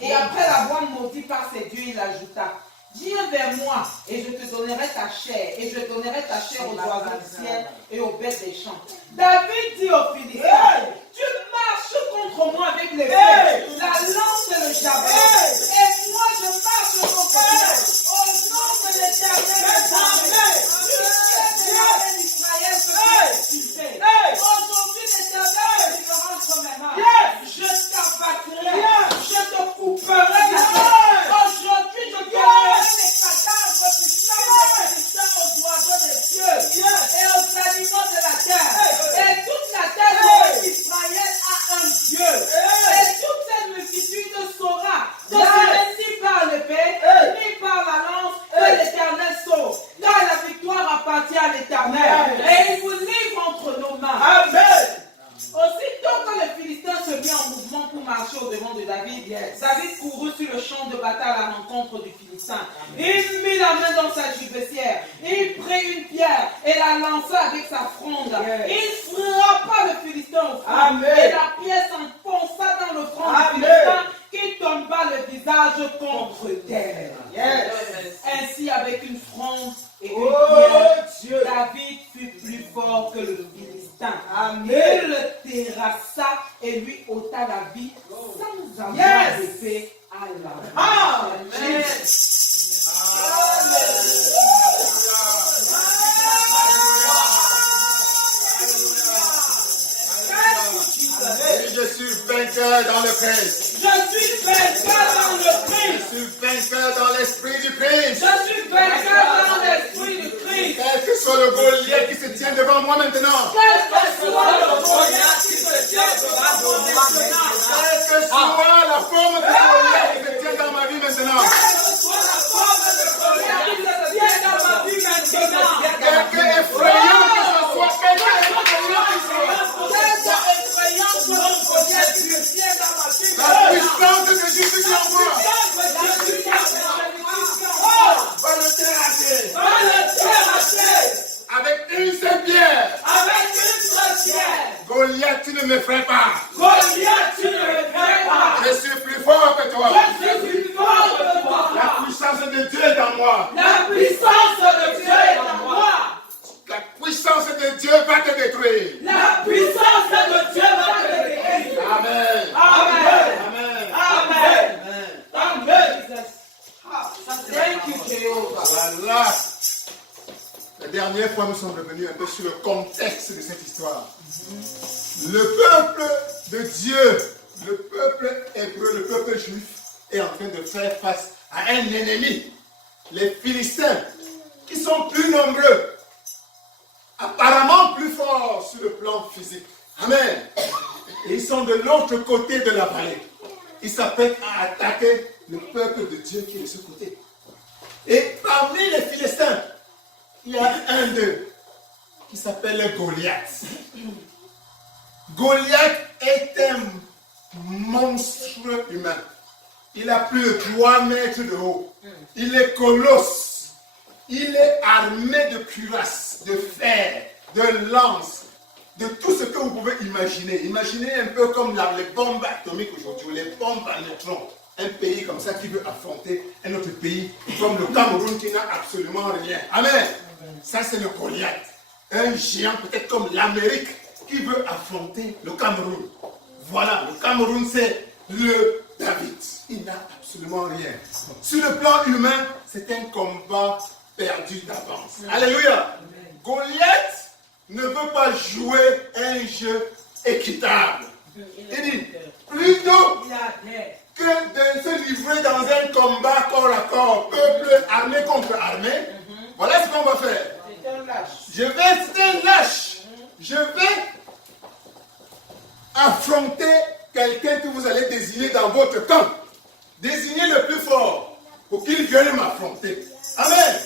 Et après l'avoir maudit par ses dieux, il ajouta: viens vers moi et je te donnerai ta chair, et je donnerai ta chair aux oiseaux du ciel et aux bêtes des champs. David dit aux Philistins: tu marches contre moi avec l'épée, la lance et le javelot, et moi je marche contre toi au nom de l'Éternel. D'Israël, aujourd'hui l'Éternel me livrera entre mes mains. Je t'abattrai, je te couperai la tête. Aujourd'hui je donnerai les cadavres du sang des Philistins aux oiseaux des cieux et aux animaux de la terre. Et toute la terre saura qu'Israël a un Dieu. Et toute cette multitude saura que ce n'est ni par l'épée, ni par la lance que l'Éternel sauve. Car la victoire appartient à l'Éternel. Et il vous livre entre nos mains. Amen. Aussitôt que les Philistins se mirent en mouvement pour marcher au-devant de David, David courut sur le champ de bataille à la rencontre du Philistin. Il mit la main dans sa gibecière, il prit une pierre et la lança avec sa fronde. Il frappa le Philistin au front, et la pierre s'enfonça dans le front du Philistin qui tomba le visage contre terre. Ainsi, avec une fronde et une pierre, David fut plus fort que le Philistin. Il le terrassa et lui ôta la vie sans avoir d'épée à la main. Je suis vainqueur dans le Christ. Je suis vainqueur dans le Christ. Je suis vainqueur dans l'esprit du Christ. Je suis vainqueur dans l'esprit du Christ. Quel que soit le Goliath qui se tient devant moi maintenant. Quel que soit le Goliath qui se tient devant moi maintenant. Quelle que soit la forme de Goliath qui se tient dans ma vie maintenant. Quelle que soit la forme de Goliath qui se tient dans ma vie maintenant. Quelque effrayant que ce soit, quelque effrayant que ce soit. La puissance de Jésus en moi va le terrasser. Avec une seule pierre. Goliath, tu ne me ferais pas. Je suis plus fort que toi. La puissance de Dieu est en moi. La puissance de Dieu va te détruire. Amen. Thank you, Jehovah. Voilà. La dernière fois, nous sommes revenus un peu sur le contexte de cette histoire. Le peuple de Dieu, le peuple hébreu, le peuple juif, est en train de faire face à un ennemi, les Philistins, qui sont plus nombreux, apparemment plus forts sur le plan physique. Amen. Et ils sont de l'autre côté de la vallée. Ils s'apprêtent à attaquer le peuple de Dieu qui est de ce côté. Et parmi les Philistins, il y a un d'eux qui s'appelle Goliath. Goliath est un monstre humain. Il a plus de 3 mètres de haut. Il est colosse. Il est armé de cuirasses, de fer, de lances, de tout ce que vous pouvez imaginer. Imaginez un peu comme les bombes atomiques aujourd'hui, les bombes à neutrons. Un pays comme ça qui veut affronter un autre pays comme le Cameroun qui n'a absolument rien. Amen. Ça c'est le Goliath. Un géant peut-être comme l'Amérique qui veut affronter le Cameroun. Voilà, le Cameroun c'est le David. Il n'a absolument rien. Sur le plan humain, c'est un combat perdu d'avance. Alléluia. Goliath ne veut pas jouer un jeu équitable. Il dit, plutôt que de se livrer dans un combat corps à corps, peuple armé contre armé, voilà ce qu'on va faire. C'est un lâche. Je vais affronter quelqu'un que vous allez désigner dans votre camp. Désignez le plus fort pour qu'il vienne m'affronter. Amen.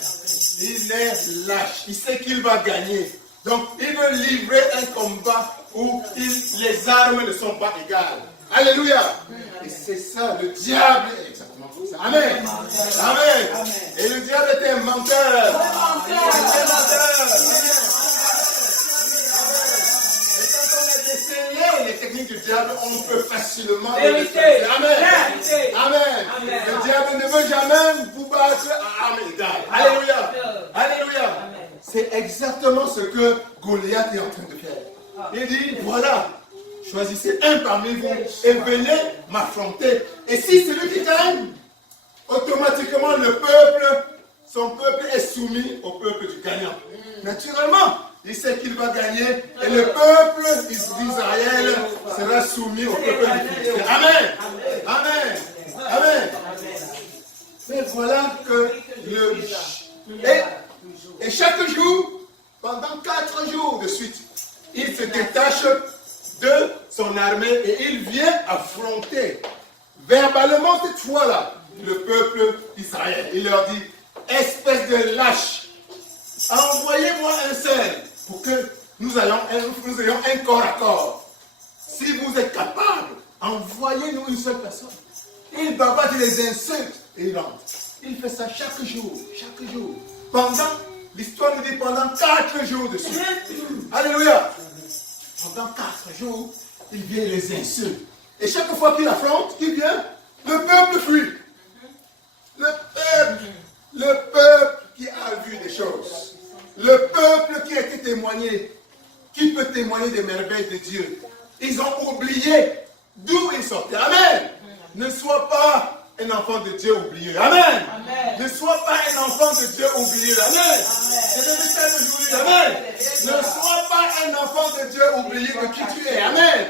Il est lâche. Il sait qu'il va gagner. Donc, il veut livrer un combat où les armes ne sont pas égales. Alléluia. Et c'est ça, le diable est exactement comme ça. Amen. Amen. Et le diable est un menteur. Il est un menteur. Et quand on est des seigneurs les techniques du diable, on peut facilement les Vérité. détruire. Amen. Vérité. Amen. Amen. Le diable ne veut jamais vous battre à armes égales. Alléluia. Alléluia. Amen. C'est exactement ce que Goliath est en train de faire. Il dit, voilà, choisissez un parmi vous et venez m'affronter. Et si c'est lui qui gagne, automatiquement le peuple, son peuple est soumis au peuple du gagnant. Naturellement, il sait qu'il va gagner et le peuple d'Israël sera soumis au peuple du Philistin. Amen. Amen. Amen. Mais voilà que et chaque jour, pendant 4 jours de suite, il se détache de son armée et il vient affronter verbalement cette fois-là le peuple d'Israël. Il leur dit, espèce de lâche, envoyez-moi un seul pour que nous ayons un corps à corps. Si vous êtes capable, envoyez-nous une seule personne. Il bavard, il les insulte et il rentre. Il fait ça chaque jour, chaque jour. L'histoire nous dit pendant 4 jours de suite. Alléluia. Pendant 4 jours, il vient les insultes. Et chaque fois qu'il affronte, il vient, le peuple fuit. Le peuple qui a vu des choses. Le peuple qui a été témoigné. Qui peut témoigner des merveilles de Dieu. Ils ont oublié d'où ils sortaient. Amen. Ne sois pas un enfant de Dieu oublié. Amen. Amen. Ne sois pas un enfant de Dieu oublié. Amen. C'est le message d'aujourd'hui. Amen. Ne sois pas un enfant de Dieu oublié de qui tu es. Amen.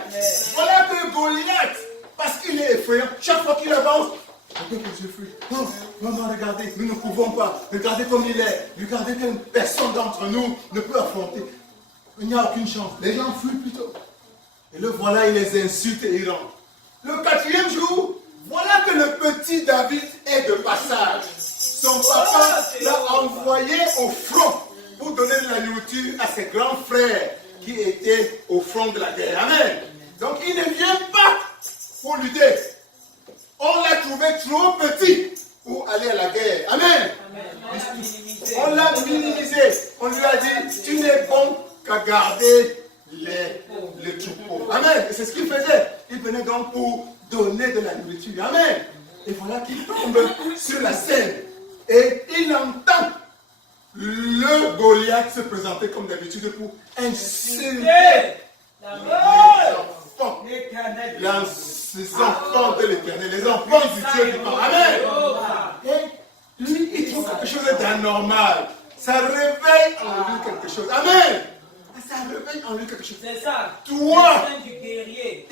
Voilà que Goliath, parce qu'il est effrayant, chaque fois qu'il avance, regardez que Dieu fuit. Oh, maman, regardez, nous ne pouvons pas. Regardez comme il est. Regardez que personne d'entre nous ne peut affronter. Il n'y a aucune chance. Les gens fuient plutôt. Et le voilà, il les insulte et il rentre. Le 4e jour, voilà que le petit David est de passage. Son papa l'a envoyé au front pour donner de la nourriture à ses grands frères qui étaient au front de la guerre. Amen. Donc il ne vient pas pour lutter. On l'a trouvé trop petit pour aller à la guerre. Amen. On l'a minimisé. On lui a dit, tu n'es bon qu'à garder les troupeaux. Amen. Et c'est ce qu'il faisait. Il venait donc pour donner de la nourriture. Amen. Et voilà qu'il tombe sur la scène. Et il entend le Goliath se présenter comme d'habitude pour insulter les enfants. Les enfants de l'Éternel. Les enfants du Dieu qui parle. Amen. Et lui, il trouve quelque chose d'anormal. Ça réveille en lui quelque chose. Amen. Ça réveille en lui quelque chose. C'est ça. Toi, du guerrier.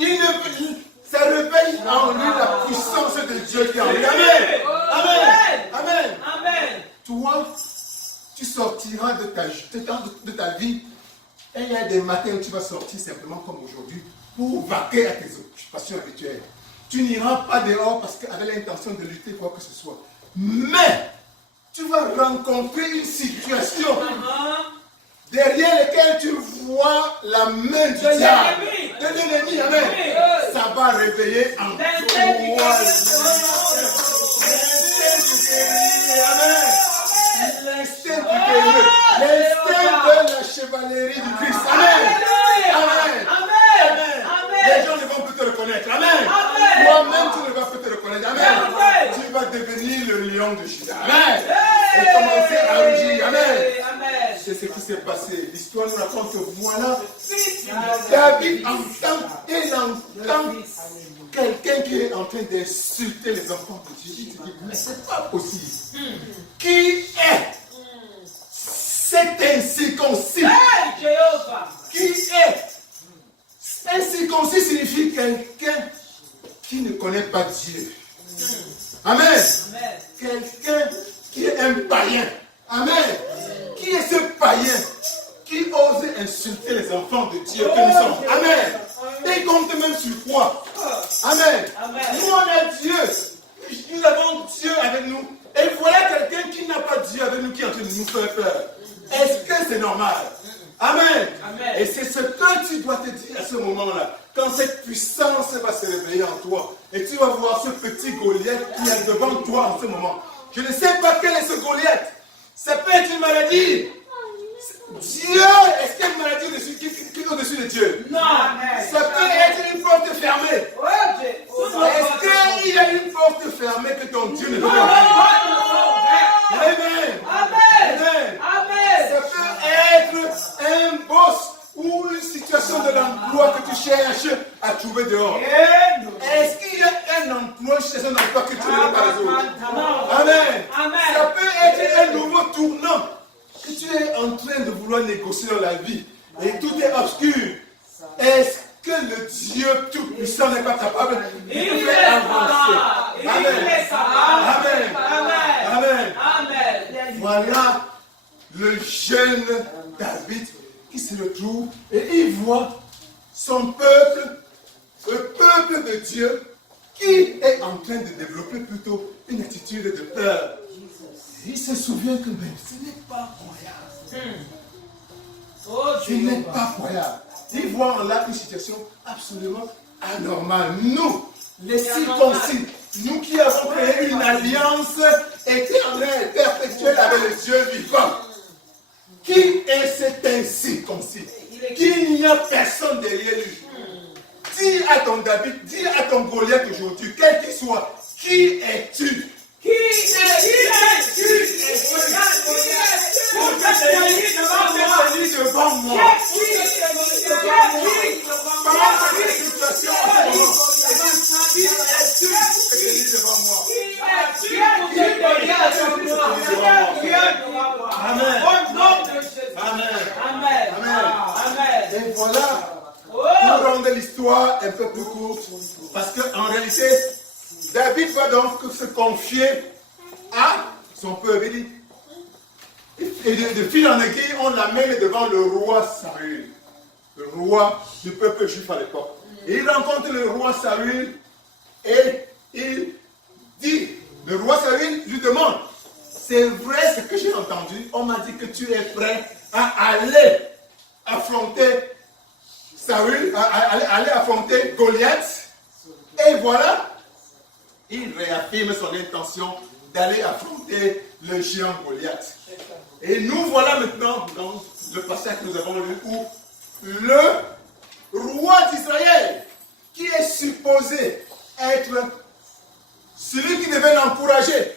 ça réveille en lui la puissance de Dieu qui est en lui. Amen. Amen. Amen. Amen. Toi, tu sortiras de ta vie. Et il y a des matins où tu vas sortir simplement comme aujourd'hui pour vaquer à tes occupations habituelles. Tu n'iras pas dehors parce qu'avec l'intention de lutter quoi que ce soit. Mais tu vas rencontrer une situation derrière laquelle tu vois la main du diable, de l'ennemi. Amen. Ça va réveiller en toi l'instinct du guerrier. Amen. L'instinct du guerrier. L'instinct de la chevalerie du Christ. Amen. Amen. Amen. Les gens ne vont plus te reconnaître. Amen. Toi-même, tu ne vas plus te reconnaître. Amen. Tu vas devenir le lion de Juda. Amen. Et commencer à rugir. Amen. C'est ce qui s'est passé. L'histoire nous raconte que voilà, David entend quelqu'un qui est en train d'insulter les enfants de Dieu. Il se dit, mais c'est pas possible. Qui est cet incirconcis? Qui est? Incirconcis signifie quelqu'un qui ne connaît pas Dieu. Amen. Quelqu'un qui est un païen. Amen. Qui est ce païen qui ose insulter les enfants de Dieu que nous sommes? Amen. Et il compte même sur quoi? Amen. Nous, on a Dieu. Nous avons Dieu avec nous. Et voilà quelqu'un qui n'a pas Dieu avec nous qui est en train de nous faire peur. Est-ce que c'est normal? Amen. Et c'est ce que tu dois te dire à ce moment-là. Quand cette puissance va se réveiller en toi. Et tu vas voir ce petit Goliath qui est devant toi en ce moment. Je ne sais pas quel est ce Goliath. Ça peut être une maladie. Dieu, est-ce qu'il y a une maladie qui est au-dessus de Dieu? Non. Ça peut être une porte fermée. Est-ce qu'il y a une porte fermée que ton Dieu ne peut pas ouvrir? Amen. Amen. Ça peut être un boss ou une situation de l'emploi que tu cherches à trouver dehors. Est-ce qu'il y a un emploi, une situation d'emploi que tu ne veux pas résoudre? Amen. Ça peut être un nouveau tournant que tu es en train de vouloir négocier dans la vie et tout est obscur. Est-ce que le Dieu Tout-Puissant n'est pas capable de te faire avancer? Amen. Voilà le jeune David qui se retrouve et il voit son peuple, le peuple de Dieu, qui est en train de développer plutôt une attitude de peur. Il se souvient que même ce n'est pas croyable. Ce n'est pas croyable. Il voit là une situation absolument anormale. Nous, les circoncis, nous qui avons créé une alliance éternelle, perpétuelle avec le Dieu vivant. Qui est cet incirconcis? Qu'il n'y a personne derrière lui. Dis à ton David, dis à ton Goliath aujourd'hui, quel qu'il soit, qui es-tu? Qui es-tu? Devant moi. Et voilà, pour rendre l'histoire un peu plus courte, parce qu'en réalité, David va donc se confier à son peuple. Et de fil en aiguille, on l'amène devant le roi Saül, le roi du peuple juif à l'époque. Et il rencontre le roi Saül et il dit, le roi Saül lui demande, c'est vrai ce que j'ai entendu, on m'a dit que tu es prêt à aller affronter Saül, aller affronter Goliath. Et voilà, il réaffirme son intention d'aller affronter le géant Goliath. Et nous voilà maintenant dans le passage que nous avons lu où le roi d'Israël, qui est supposé être celui qui devait l'encourager,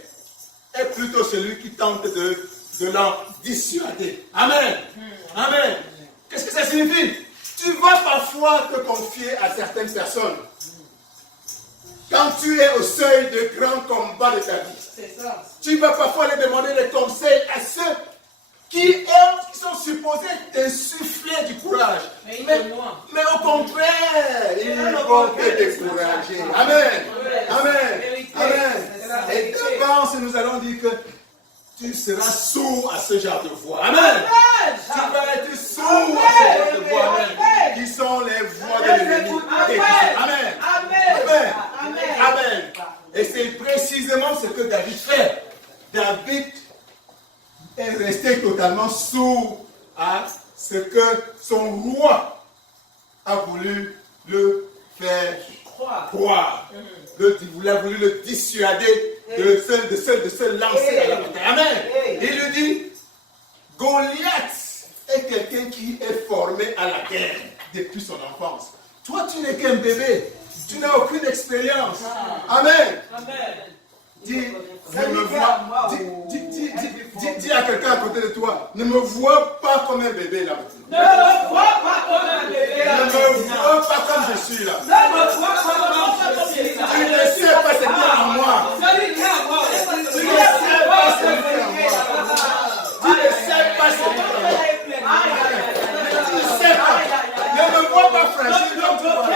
est plutôt celui qui tente de l'en dissuader. Amen. Amen. Qu'est-ce que ça signifie? Tu vas parfois te confier à certaines personnes quand tu es au seuil de grands combats de ta vie. Tu vas parfois aller demander des conseils à ceux qui sont supposés t'insuffler du courage. Mais au contraire, ils vont te décourager. Amen. Amen. Amen. Et d'avance, nous allons dire que tu seras sourd à ce genre de voix. Amen. Tu vas être sourd à ce genre de voix. Amen. Qui sont les voix de l'ennemi. Amen. Amen. Amen. Et c'est précisément ce que David fait. David est resté totalement sourd à ce que son roi a voulu le faire croire. Il a voulu le dissuader de se lancer à la bataille. Amen. Il lui dit, Goliath est quelqu'un qui est formé à la guerre depuis son enfance. Toi, tu n'es qu'un bébé. Tu n'as aucune expérience. Amen. Dis à quelqu'un à côté de toi, ne me vois pas comme un bébé là. Ne me vois pas comme un bébé. Ne me vois pas comme je suis là. Ne me vois pas comme je suis là. Tu ne sais pas ce qu'il y a en moi. Tu ne sais pas ce qu'il y a en moi. Tu ne sais pas ce qu'il y a en moi. Tu ne sais pas. Ne me vois pas franchir comme tu vois.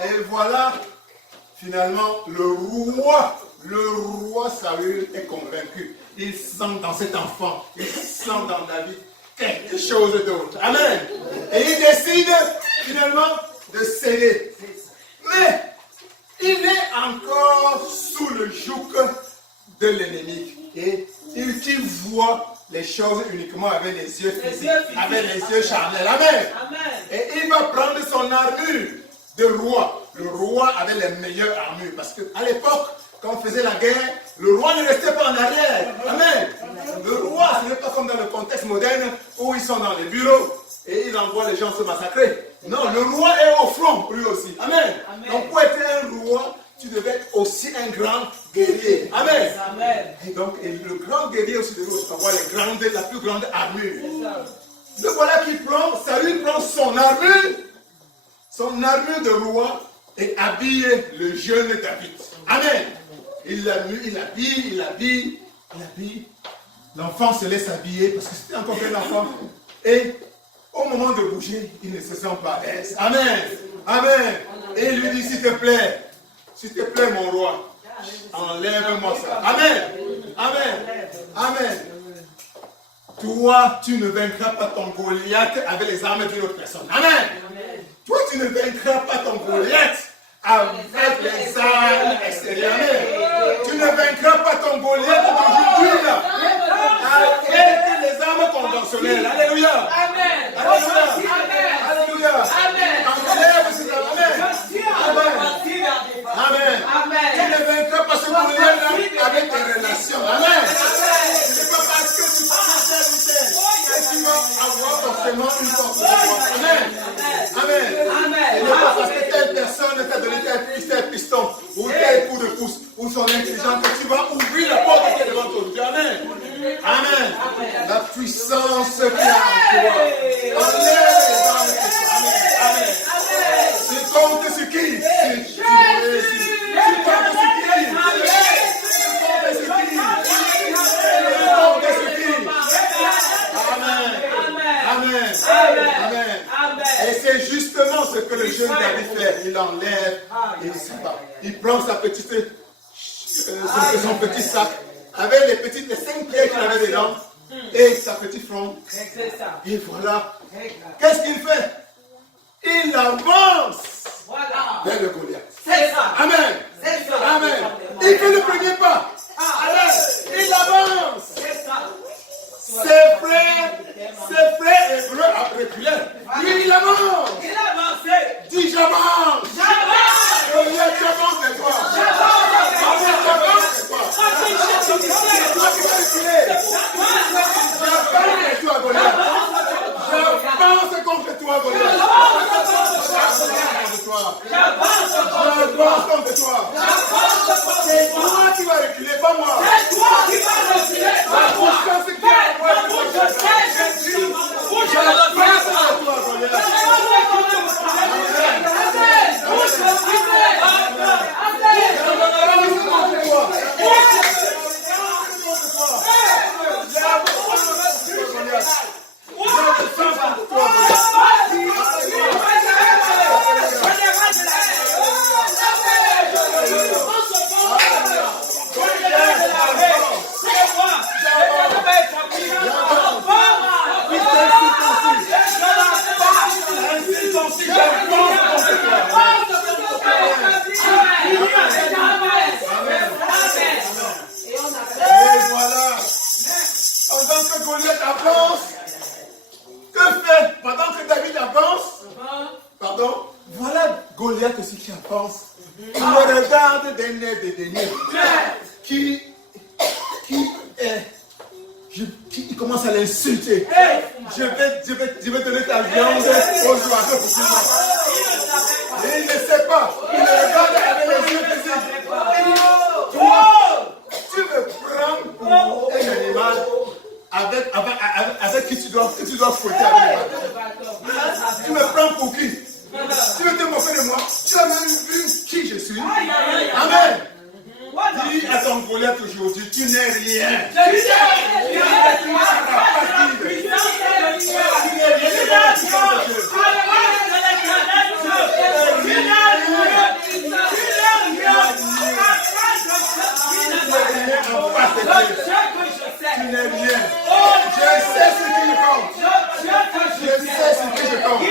Et voilà, finalement, le roi Saül est convaincu. Il sent dans cet enfant, il sent dans David quelque chose d'autre. Amen. Et il décide finalement de céder. Mais il est encore sous le joug de l'ennemi. Et il voit les choses uniquement avec les yeux physiques, avec les yeux charnels. Amen. Et il va prendre son armure de roi. Le roi avait les meilleures armures. Parce qu'à l'époque, quand on faisait la guerre, le roi ne restait pas en arrière. Amen. Le roi, ce n'est pas comme dans le contexte moderne où ils sont dans les bureaux et ils envoient les gens se massacrer. Non, le roi est au front, lui aussi. Amen. Donc pour être un roi, tu devais être aussi un grand guerrier. Amen. Et donc le grand guerrier aussi devait avoir la plus grande armure. Le voilà qui prend, Saül prend son armure de roi et habille le jeune David. Amen. Il habille. L'enfant se laisse habiller parce que c'était encore un enfant. Et au moment de bouger, il ne se sent pas à l'aise. Amen. Et il lui dit, s'il te plaît, mon roi, enlève-moi ça. Amen. Toi, tu ne vaincras pas ton Goliath avec les armes d'une autre personne. Amen. Toi, tu ne vaincras pas ton Goliath avec les armes extérieures. Tu ne vaincras pas ton Goliath d'aujourd'hui là avec les armes conventionnelles. Alléluia. Enlève ces armes. Amen. Tu ne vaincras pas ce Goliath là avec tes relations. Amen. Ce n'est pas parce que tu connais tel ou tel que tu vas avoir forcément une porte de droite. Amen. Ce n'est pas parce que telle personne t'a donné tel piston ou tel coup de pouce ou son intelligence que tu vas ouvrir la porte qui est devant toi. Amen. La puissance qui est en toi. Enlève les armes. Amen. Tu comptes sur qui? Tu comptes sur qui? Amen. Et c'est justement ce que le jeune David fait. Il enlève, il s'en va. Il prend son petit sac avec les 5 pierres qu'il avait dedans et sa petite fronde. Et voilà. Qu'est-ce qu'il fait? Il avance vers le Goliath. Amen. Il fait le premier pas. Il avance. Ses frères hébreux reculé. Lui, il avance. Dis j'avance. Goliath, j'avance de toi. Goliath, j'avance de toi. C'est toi qui vas reculer. J'avance de toi, Goliath. J'avance contre toi, Goliath. J'avance contre toi. C'est toi qui vas reculer, pas moi. La puissance qui est en moi. Et voilà. Pendant que Goliath avance, que fait? Pendant que David avance, voilà Goliath aussi qui avance. Il me regarde d'un air dédaigneux. Qui commence à l'insulter. Je vais donner ta viande aux oiseaux pour qu'il mange. Et il ne sait pas. Il me regarde avec les yeux visibles. Toi, tu me prends pour un animal avec qui tu dois fouetter avec les bateaux. Tu me prends pour qui? Tu veux te moquer de moi? Tu as même vu qui je suis? Amen. Dis à ton Goliath aujourd'hui, tu n'es rien. Tu n'es rien. Je sais ce qui compte.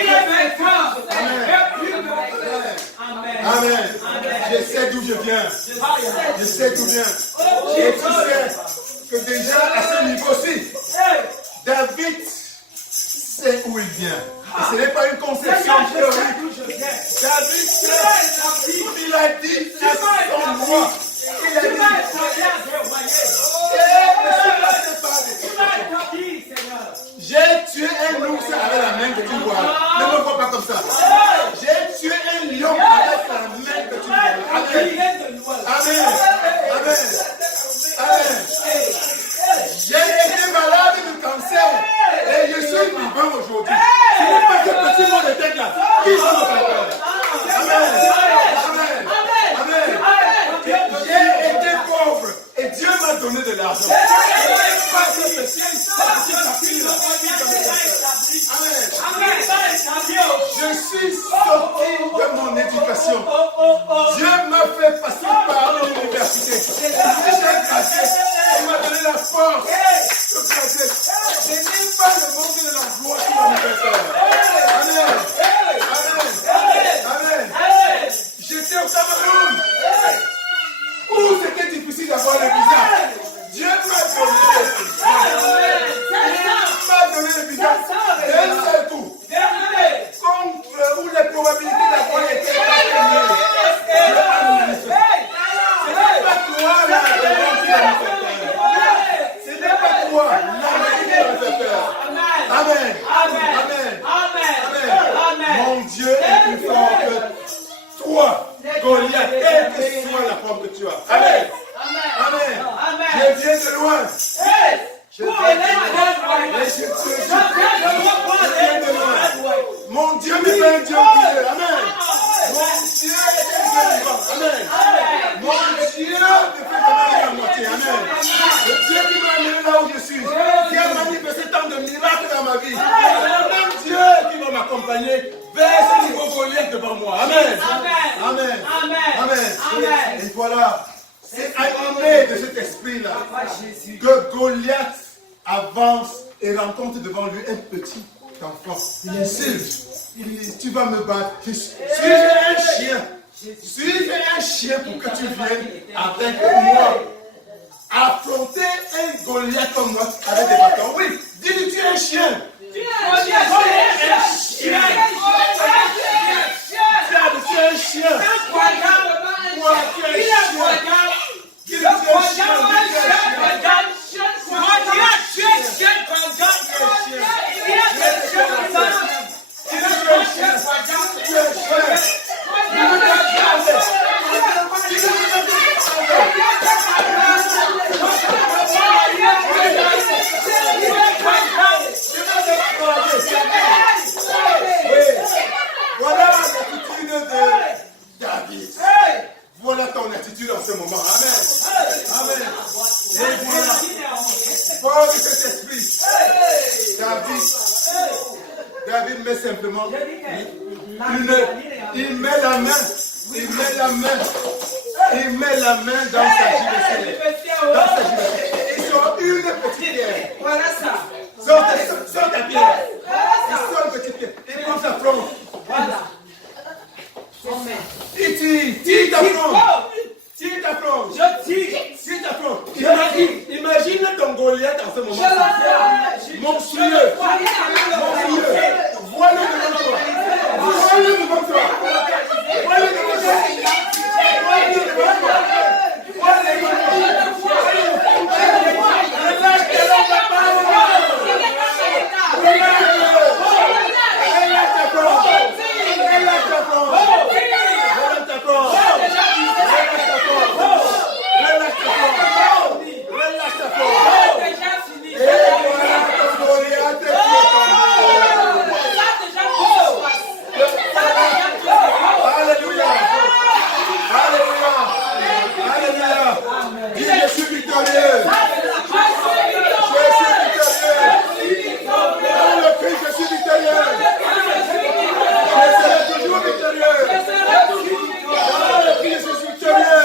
Amen. Je sais d'où bien. Je sais tout bien. Et tu sais que déjà à ce niveau-ci, David sait où il vient. Et ce n'est pas une conception théorique. David sait, il a dit à son roi. Il a dit, j'ai tué un ours avec la main que tu vois. Ne me vois pas comme ça. J'ai tué un lion avec la main que tu vois. Amen. Amen. Amen. Amen. J'ai été malade de cancer et je suis vivant aujourd'hui. Ce n'est pas ce petit mot de tête là qui va me faire peur. Amen. Amen. Amen. J'ai été pauvre et Dieu m'a donné de l'argent. Pas ce petit papier là. Amen. Je suis sorti de mon éducation. Dieu m'a fait passer par l'université. J'ai gradué. Il m'a donné la force de graduer. Ce n'est pas le monde de l'emploi qui va me faire peur. Amen. Amen. Amen. J'étais au Cameroun où c'était difficile d'avoir le visa. Dieu m'a donné le visa. Il m'a donné le visa d'un seul coup. Contre où les probabilités d'avoir été premiers. Ce n'est pas toi là qui va me faire peur. Ce n'est pas toi là qui va me faire peur. Amen. Amen. Amen. Mon Dieu est plus fort que toi, Goliath, quelle que soit la forme que tu as. Amen. Amen. Je viens de loin. Je viens de loin. Mon Dieu me fait un Dieu prière. Amen. Mon Dieu est un Dieu vivant. Amen. Mon Dieu me fait donner la moitié. Amen. Le Dieu qui m'a amené là où je suis, qui a manifesté tant de miracles dans ma vie, c'est le même Dieu qui va m'accompagner vers ce niveau Goliath devant moi. Amen. Amen. Amen. Et voilà. C'est animé de cet esprit-là que Goliath avance et rencontre devant lui un petit enfant. Tu vas me battre. Suis-je un chien? Suis-je un chien pour que tu viennes avec moi affronter un Goliath comme moi avec des bâtons? Oui, dis-lui, tu es un chien. Tu es un chien. Tu es un chien. Moi, tu es un chien. Voilà l'attitude de David. Voilà ton attitude en ce moment. Amen. Amen. Et voilà. Fort de cet esprit. David met simplement. Il met la main. Il met la main dans sa gibecière. Il sort une petite pierre. Voilà ça. Sort ta pierre. Il sort une petite pierre. Il prend sa fronde. Voilà. Il tire ta fronde. Tire ta fronde. Je tire. Tire ta fronde. Imagine ton Goliath en ce moment. Monstrueux. Vois-le devant toi. Vois-le devant toi. Vois-le devant toi. Vois-le devant toi. Vois-le devant toi. Relâche ta parole. Relâche ta fronde. Relâche ta fronde. Relâche ta fronde. Relâche ta fronde. Et voilà ton Goliath qui est Alléluia. Alléluia. Alléluia. Dis, je suis victorieux. Je suis victorieux. Dans le Christ, je suis victorieux. Je serai toujours victorieux. Dans le Christ, je suis victorieux.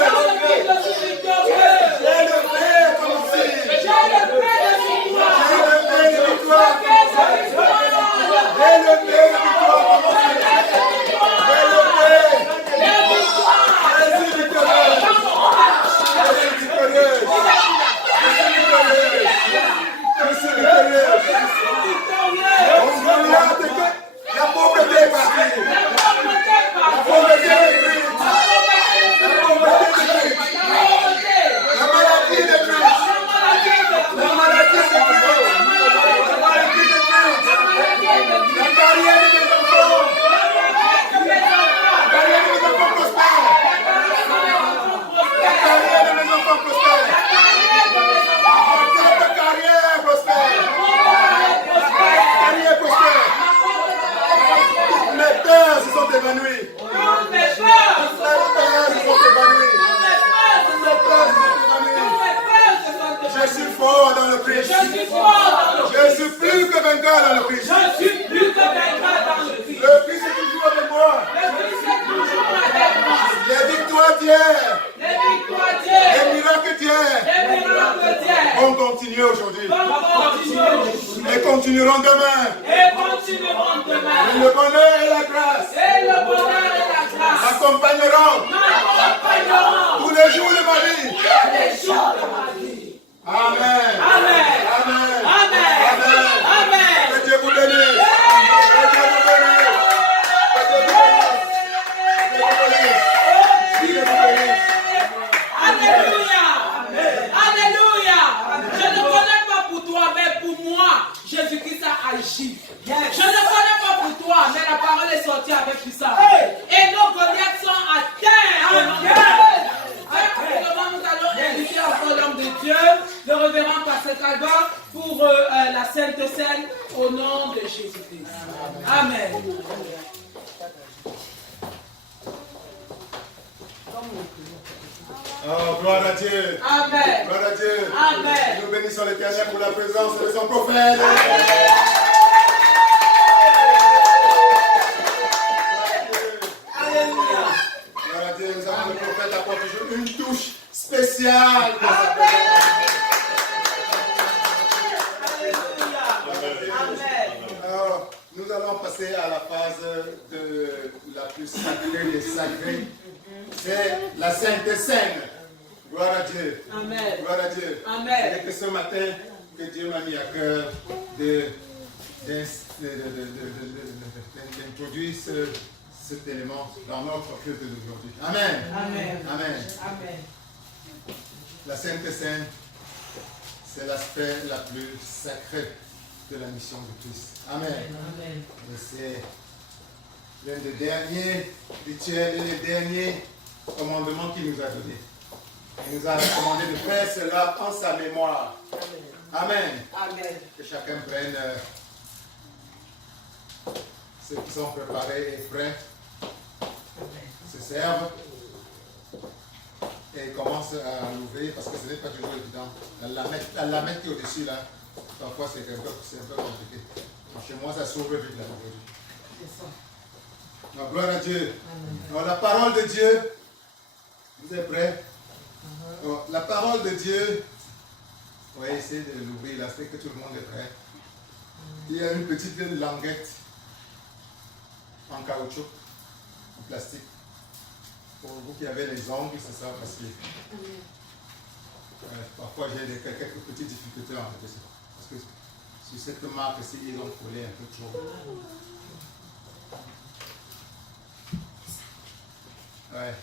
J'ai le Père comme fils. J'ai le Père de victoire. J'ai le Père de victoire comme fils. J'ai le Père. Je suis victorieux. demain. Le bonheur et la grâce Et le bonheur et la grâce m'accompagneront m'accompagneront tous les jours de ma vie. tous les jours de ma vie. Amen. Amen. Amen. Amen. Amen. Amen. Que Dieu vous bénisse. Que Dieu vous bénisse. Que Dieu vous bénisse. Que Dieu vous bénisse. Alléluia. Alléluia. Je ne connais pas pour toi, mais pour moi, Jésus-Christ a agi. Je ne connais pas pour toi, mais la parole est sortie avec puissance. Et nos Goliaths sont atteints. Nous allons inviter encore l'homme de Dieu, le révérend Pasteur Talbot, pour la Sainte Seine, au nom de Jésus-Christ. Amen. Oh, gloire à Dieu. Amen. Gloire à Dieu. Amen. Nous bénissons l'Éternel pour la présence de son prophète. Alléluia. Gloire à Dieu. Nous avons le prophète apporte toujours une touche spéciale dans sa présence. Alors, nous allons passer à la phase de la plus sacrée des sacrés. C'est la Sainte Seine. Gloire à Dieu. Amen. Gloire à Dieu. Amen. Et que ce matin, que Dieu m'a mis à cœur d'introduire cet élément dans notre culte d'aujourd'hui. Amen. Amen. Amen. Amen. La Sainte Seine, c'est l'aspect la plus sacré de la mission de Christ. Amen. Amen. Et c'est l'un des derniers rituels et les derniers commandements qu'il nous a donnés. Il nous a recommandé de faire cela en sa mémoire. Amen. Amen. Que chacun prenne ceux qui sont préparés et prêts, se servent et commencent à l'ouvrir parce que ce n'est pas toujours évident. La mettre qui est au-dessus là, parfois c'est un peu compliqué. Chez moi ça s'ouvre vite là aujourd'hui. Donc, gloire à Dieu. Alors, la parole de Dieu, vous êtes prêts? Alors, la parole de Dieu, on va essayer de l'ouvrir là, c'est que tout le monde est prêt. Il y a une petite languette en caoutchouc, en plastique. Pour vous qui avez les ongles, c'est ça facile. Parfois j'ai quelques petites difficultés en fait. Parce que sur cette marque-ci, ils ont collé un peu trop. Ouais.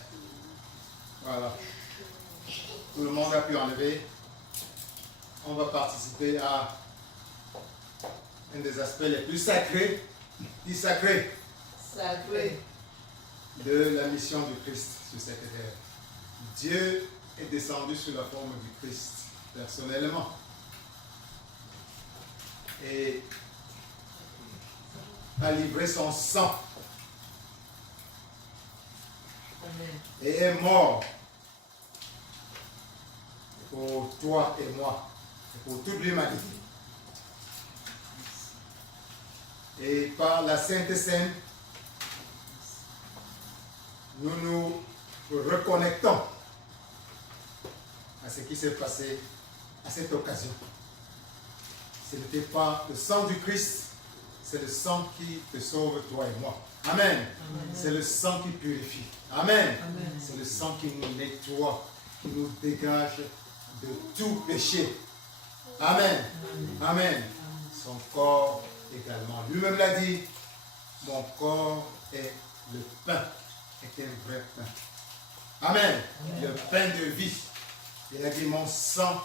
Voilà. Tout le monde a pu enlever. On va participer à un des aspects les plus sacrés, Sacré. de la mission du Christ sur cette terre. Dieu est descendu sous la forme du Christ, personnellement. Et a livré son sang. Et est mort pour toi et moi, et pour toute l'humanité. Et par la Sainte Seine, nous nous reconnectons à ce qui s'est passé à cette occasion. Ce n'était pas le sang du Christ, c'est le sang qui te sauve, toi et moi. Amen. C'est le sang qui purifie. Amen. C'est le sang qui nous nettoie, qui nous dégage de tout péché. Amen. Amen. Son corps également. Lui-même l'a dit, mon corps est le pain, est un vrai pain. Amen. Le pain de vie. Il a dit, mon sang,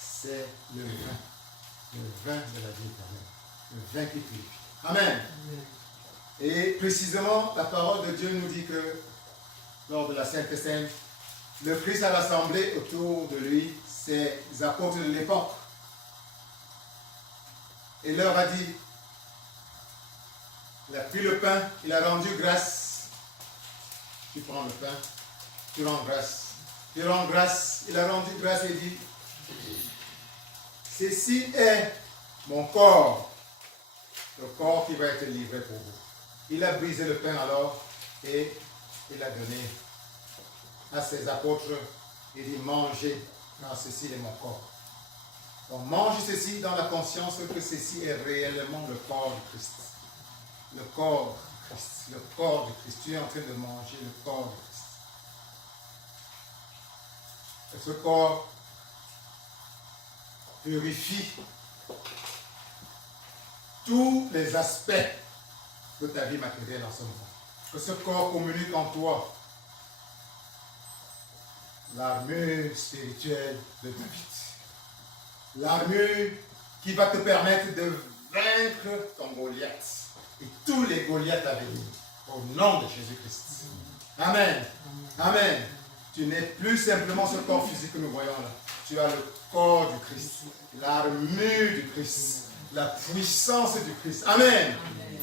c'est le vin de la vie éternelle, le vin qui purifie. Amen. Et précisément, la parole de Dieu nous dit que lors de la Sainte Seine, le Christ a rassemblé autour de lui ses apôtres de l'époque. Et leur a dit, il a pris le pain, il a rendu grâce. Tu prends le pain, tu rends grâce. Tu rends grâce, il a rendu grâce et dit, ceci est mon corps, le corps qui va être livré pour vous. Il a brisé le pain alors et il a donné à ses apôtres et dit, mangez, car ceci est mon corps. On mange ceci dans la conscience que ceci est réellement le corps du Christ. Le corps du Christ. Le corps du Christ. Tu es en train de manger le corps du Christ. Et ce corps purifie tous les aspects de ta vie matérielle en ce moment. Que ce corps communique en toi l'armure spirituelle de David. L'armure qui va te permettre de vaincre ton Goliath et tous les Goliaths à venir. Au nom de Jésus-Christ. Amen. Amen. Tu n'es plus simplement ce corps physique que nous voyons là. Tu as le corps du Christ, l'armure du Christ, la puissance du Christ. Amen.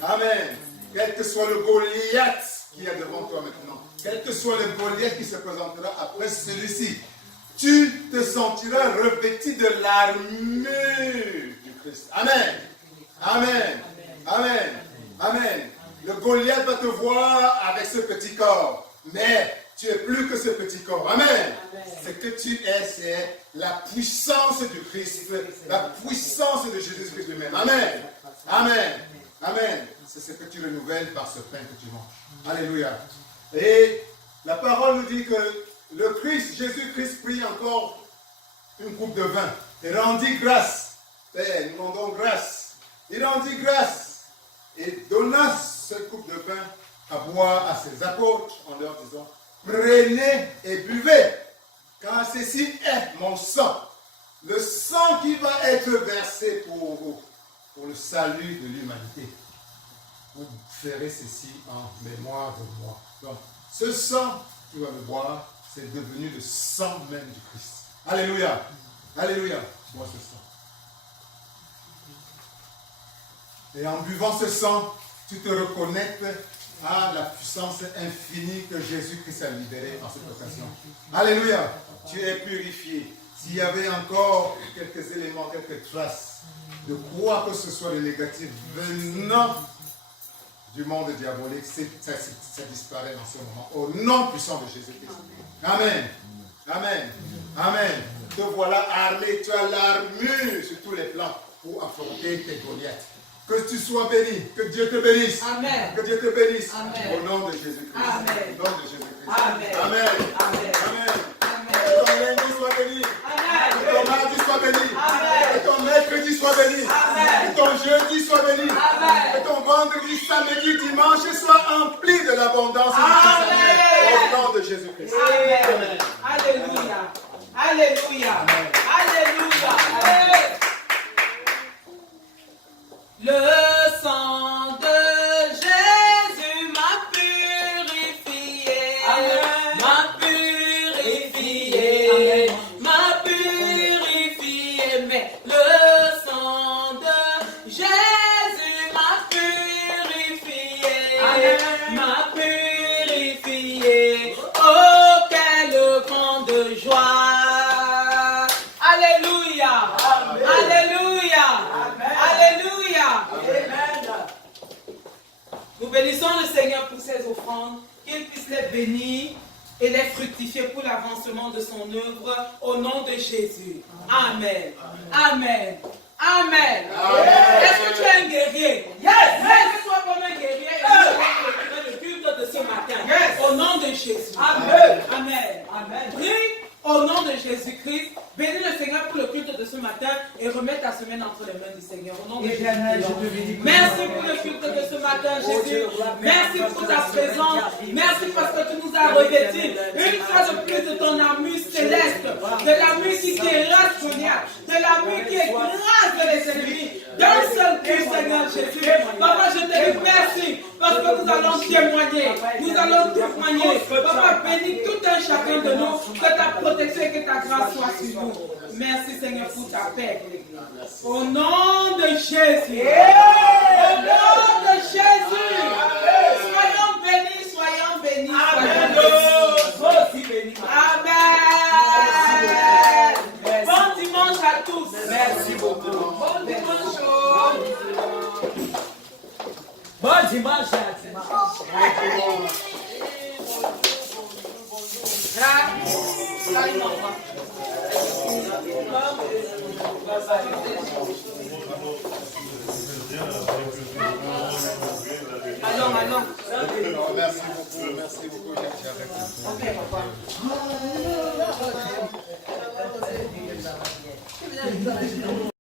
Amen. Quel que soit le Goliath qui est devant toi maintenant, quel que soit le Goliath qui se présentera après celui-ci, tu te sentiras revêtu de l'armure du Christ. Amen. Amen. Amen. Amen. Le Goliath va te voir avec ce petit corps, mais tu es plus que ce petit corps. Amen. Ce que tu es, c'est la puissance du Christ, la puissance de Jésus-Christ lui-même. Amen. Amen. Amen. C'est ce que tu renouvelles par ce pain que tu manges. Alléluia. Et la parole nous dit que le Christ, Jésus-Christ, prit encore une coupe de vin et rendit grâce. Père, nous rendons grâce. Il rendit grâce et donna cette coupe de vin à boire à ses apôtres en leur disant: prenez et buvez, car ceci est mon sang, le sang qui va être versé pour vous, pour le salut de l'humanité. Vous ferez ceci en mémoire de moi. Donc, ce sang, tu vas le boire, c'est devenu le sang même du Christ. Alléluia. Alléluia. Bois ce sang. Et en buvant ce sang, tu te reconnectes à la puissance infinie que Jésus-Christ a libérée en cette occasion. Alléluia. Tu es purifié. S'il y avait encore quelques éléments, quelques traces de quoi que ce soit de négatif venant du monde diabolique, ça disparaît en ce moment. Au nom puissant de Jésus-Christ. Amen. Amen. Amen. Te voilà armé. Tu as l'armure sur tous les plans pour affronter tes Goliaths. Que tu sois béni. Que Dieu te bénisse. Amen. Que Dieu te bénisse. Amen. Au nom de Jésus-Christ. Amen. Au nom de Jésus-Christ. Amen. Amen. Amen. Amen. Amen. Que ton lundi soit béni. Amen. Que ton mardi soit béni. Amen. Que ton mercredi soit béni. Amen. Que ton jeudi soit béni. Amen. Que ton vendredi, samedi, dimanche soit empli de l'abondance du Amen. Christ. Au nom de Jésus-Christ. Amen. Alléluia. Alléluia. Alléluia. Amen. Le sang de Jésus m'a purifié. Amen. M'a purifié. Amen. M'a purifié. Mais le sang de Jésus m'a purifié. Amen. M'a purifié. Oh, quelle grande joie. Alléluia. Amen. Alléluia. Amen. Alléluia. Amen. Nous bénissons le Seigneur pour ses offrandes, qu'il puisse les bénir et les fructifier pour l'avancement de son œuvre au nom de Jésus. Amen. Amen. Amen. Est-ce que tu es un guerrier? Yes. Lève-toi comme un guerrier et nous le culte de ce matin. Yes. Au nom de Jésus. Amen. Amen. Amen. Prie au nom de Jésus-Christ. Bénis le Seigneur pour le culte de ce matin et remets ta semaine entre les mains du Seigneur. Au nom de Jésus. Merci pour le culte de ce matin, Jésus. Merci pour ta présence. Merci parce que tu nous as revêtis une fois de plus de ton armure céleste, de l'armure qui terrasse Goliath, de l'armure qui écrase les ennemis. D'un seul cul, Seigneur Jésus. Papa, je te dis merci parce que nous allons témoigner. Nous allons témoigner. Papa, bénis tout un chacun de nous. Que ta protection et que ta grâce soient sur nous. Merci Seigneur pour ta paix. Au nom de Jésus. Au nom de Jésus. Soyons bénis, soyons bénis. Amen. Amen. Bon dimanche à tous. Merci beaucoup. Bon dimanche. Bon dimanche à dimanche. Salut, Allons. Merci beaucoup, Ok, papa.